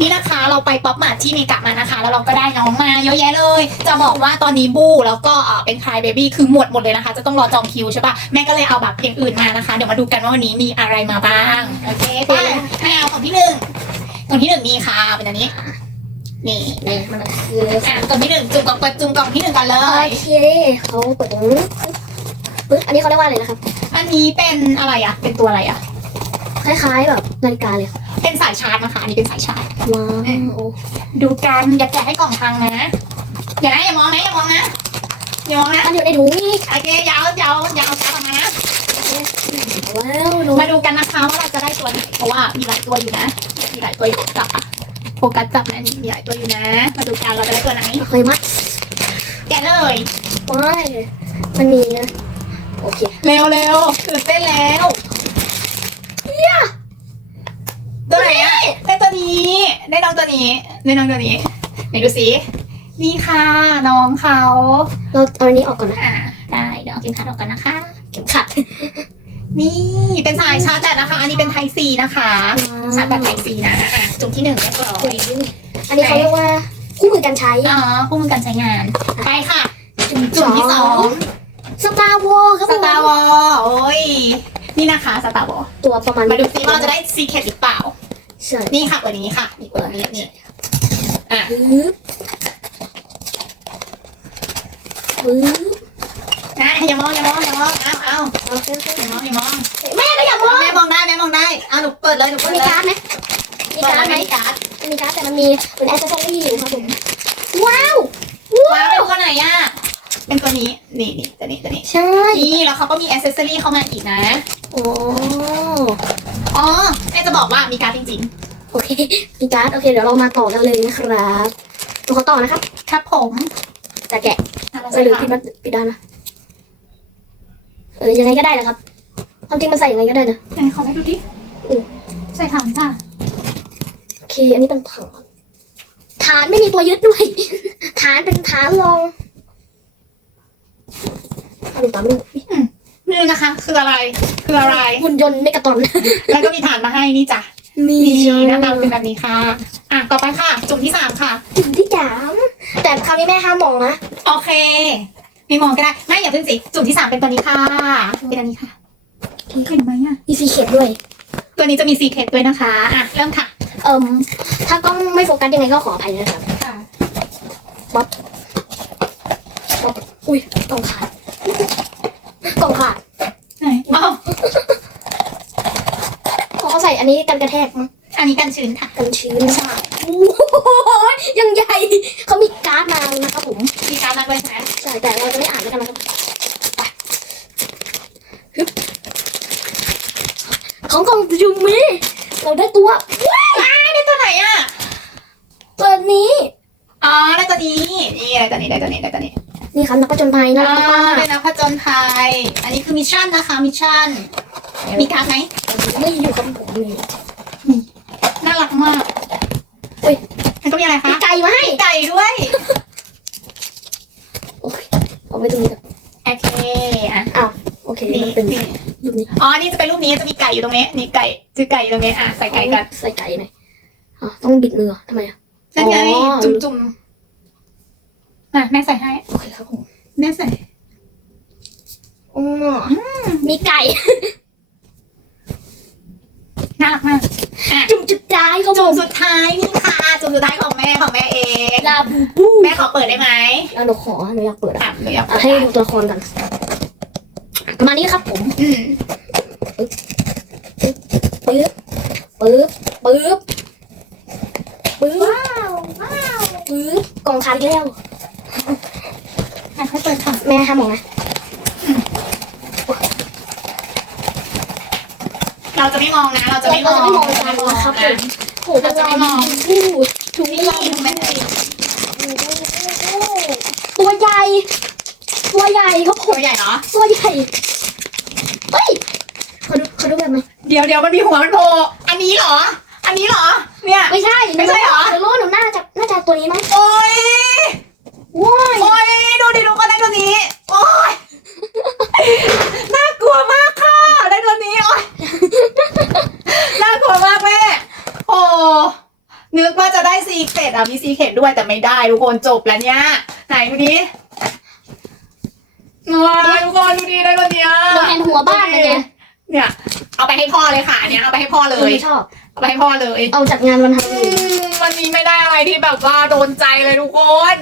นี่นะคะเราไปป๊อปมาร์ทที่เมกะมานะคะ แล้วเราก็ได้น้องมาเยอะแยะเลย จะบอกว่าตอนนี้บูแล้วก็เอ่อเป็นคลายเบบี้คือหมดหมดเลยนะคะ จะต้องรอจองคิวใช่ปะแม่ก็เลยเอาแบบอย่างอื่นมานะคะ เดี๋ยวมาดูกันว่าวันนี้มีอะไรมาบ้าง โอเคไปให้เอาของที่หนึ่งของที่หนึ่งมีค่ะเป็นอันนี้ นี่นี่มันคือ อะกล่องที่หนึ่งจุ่มกล่องเปิดจุ่มกล่องที่หนึ่งกันเลโอย เคเขาเปิดตรงนี้ปึ๊บอันนี้เขาเรียกว่าอะไรนะครับอันนี้เป็นอะไรอะเป็นตัวอะไรอะ คล้ายๆแบบนาฬิกาเลยเป็นสายชาร์จนะคะ อันนี้เป็นสายชาร์จ ว้าวดูกัน อย่าแกะให้กล่องพังนะ อย่านะอย่ามองนะอย่ามองนะ อย่ามองนะมันอยู่ในถุงนี่โอเคอยาวยาวยาวชาร์จออกมานะ ว้าวดูมาดูกันนะคะว่าเราจะได้ตัวไหนเพราะว่ามีหลายตัวอยู่นะ มีหลายตัวอยู่จับอะโฟกัสจับนะนี่มีหลายตัวอยู่นะ มาดูกันเราจะได้ตัวไหน เคยมัดแกะเลยว้ายมันมีนะ โอเค เร็วเร็วตื่นเต้นแล้ว ตัวไหนอะได้ตัวนี้ได้น้องตัวนี้ได้น้องตัวนี้ไหนดูสินี่ค่ะน้องเขาเราเอาอันนี้ออกก่อนนะอ่าได้เดี๋ยวเอาเข็มขัดออกกันนะคะเข็มขัด นี่เป็นสายชาร์จแบตนะคะ อันนี้เป็นไทซีนะคะชาร์จแบตไทซีนะอะจุ่มที่หนึ่งเรียบร้อย อันนี้เขาเรียกว่าคู่มือการใช้ อ๋อคู่มือการใช้งาน ไปค่ะ จุ่มจุ่มที่สอง สตาร์วอลครับ ส ผม ตาร์วอลโอ้ย นี่นะคะสตาร์วอลตัวประมาณมาดูซิว่าเราจะได้ซีเคทหรือเปล่า ใช่นี่ค่ะตัวนี้ค่ะนี่ตัวนี้นี่อะปึ๊บปึ๊บนะอย่ามองอย่ามองอย่ามองเอาเอาเอาเส้นอย่ามองอย่ามองๆแม่ก็อย่ามองแม่มองได้แม่มองได้เอาหนูเปิดเลยหนูมัเปินดมีเลยการ์ดไหมมีการ์ดไหมมีการ์ดมันมีการ์ดแต่มันมีเป็นแอคเซสซอรี่อยู่ครับผม ว้าว ว้าวเป็นตัวไหนอะ เป็นตัวนี้ นี่นี่ตัวนี้ตัวนี้ ใช่ นี่แล้วเขาก็มีอ c เซสซอรี่เข้ามาอีกนะ โอ้ อ๋อแม่จะบอกว่ามีการ์ดจริง โอเคมีการ์ดโอเค เดี๋ยวเรามาต่อกันเลยนะครับตัวขอต่อนะครับ ๆ ครับผมจะแกะอะเราใส่หรือใส่ปิดมันปิดได้นะเออยังไงก็ได้นะครับความจริงมันใส่ยังไงก็ได้นะ ไหนขอแม่ดูดิอืม ใส่ถังค่ะ โอเค อันนี้เป็นฐาน ฐานไม่มีตัวยึดด้วย ฐานเป็นฐานรอง เอาไปตามดูนี่นะคะ คืออะไร คืออะไร หุ่นยนต์เมกะตรอนแล้วก็มีฐานมาให้นี่จ้ะนี่นี่หน้าตาเป็นแบบนี้ค่ะ อะต่อไปค่ะ จุ่มที่สามค่ะ จุดที่สามแต่คราวนี้แม่ห้ามมองนะโอเคไม่มองก็ได้ไม่อย่าเพิ่งสิจุ่มที่สามเป็นตัวนี้ค่ะ เป็นอันนี้ค่ะเห็นไหมอะมีซีเข็ดด้วย ตัวนี้จะมีซีเคทด้วยนะคะอะเริ่มค่ะ เอ่มถ้ากล้องไม่โฟกัสยังไงก็ขออภัยนะครับค่ะอุ้ยกล่องขาดกล่องขาด ไหนอ๋อ เขาใส่ อันนี้กันกระแทกมั้งอันนี้กันชื้นค่ะ กันชื้นใช่โอ้โหยังใหญ่เขามีการ์ดมานะครับผมมีการ์ดมาด้วยใช่ไหมใช่แต่เราจะไม่อ่านแล้วกันนะครับไปฮึบของกล่องยูมิเราได้ตัวได้ตัวไหนอะ ตัวนี้ อ๋อได้ตัวนี้ นี่ได้ตัวนี้ได้ตัวนี้ได้ตัวนี้นี่ครับนักประจนภัยนะอ่าครับเป็นนักผจญภัย อันนี้คือมิชชั่นนะคะมิชชั่น มีการ์ดไหมไม่อยู่กับผมนี่น่ารักมากอุ๊ยมันก็มีอะไรมีคะ ไก่มาให้ ไก่ด้วยโอเคเอาไปตรงนี้กันโอเคอะโอเคนี่มันเป็นนี่รูปนี้อ๋อ นี่จะเป็นรูปนี้จะมีไก่อยู่ตรงนี้ นี่ไก่ชื่อไก่อยู่ตรงนี้อะใส่ไก่กันใส่ไก่หน่อยอ๋อต้องบิดมือเหรอทำไมอะนั่นไงอ๋อจุ่มจุ่มอะแม่ใส่ให้โอเคครับผมแม่ใส่อ๋อมีไก่ น่ารักมาก จุ่มจุดท้ายครับผ จุ่ม ม สุดท้ายนี่ค่ะ จุ่มสุดท้ายของแม่ของแม่เอง ลาบูบู แม่ขอเปิดได้ไหมแล้วหนูขอหนูอยากเปิดอะอะหนูอยากอะเปิดให้ดูตัวละครกันประมาณนี้ครับผมอืมปึ๊บปึ๊บปึ๊บปึ๊บว้าวว้าวปึ๊บกล่องขาดอีกแล้วอะค่อยเปิดค่ะแม่ห้ามมองนะเราจะไม่มองนะ เราจะไม่มเราองจะไม่มองกันนะครับผม โหเป็นลาบูบูถูกนี่ลาบูแม่ตัว ใหญ่ ตัวใหญ่ครับผตัวมใหญ่เนาะตัวใหญ่เฮ้ยเขาดูเขาดูแบบไหมเดี๋ยวเดี๋ยวมันมีหัวมันโผล่อันนี้เหรอ อันนี้เหรอ เนี่ย ไม่ใช่ไม่ใช่เหรอ หนูรู้หนูน่าจะน่าจะตัวนี้มั้งโอ้ยว้ายโอ้ยดูดิดูก็ได้ตัวนี้ โอ้ยน่ากลัวมากค่ะ ได้ตัวนี้โอ้ยน่ากลัวมากแม่โอ้นึกว่าจะได้ซีเคดอะมีซีเคดด้วยแต่ไม่ได้ทุกคนจบแล้วเนี่ย ไหนดูดิว้ายทุกคนดูดีได้คนเนี้ยเราเห็นหัวบ้านเลยไงเนี่ย เอาไปให้พ่อเลยค่ะอันเนี้ยเอาไปให้พ่อเลยไม่ชอบ เอาไปให้พ่อเลย เอาจัดงานวันฮาโลอืวีนมวันนี้ไม่ได้อะไรที่แบบว่าโดนใจเลยทุกคน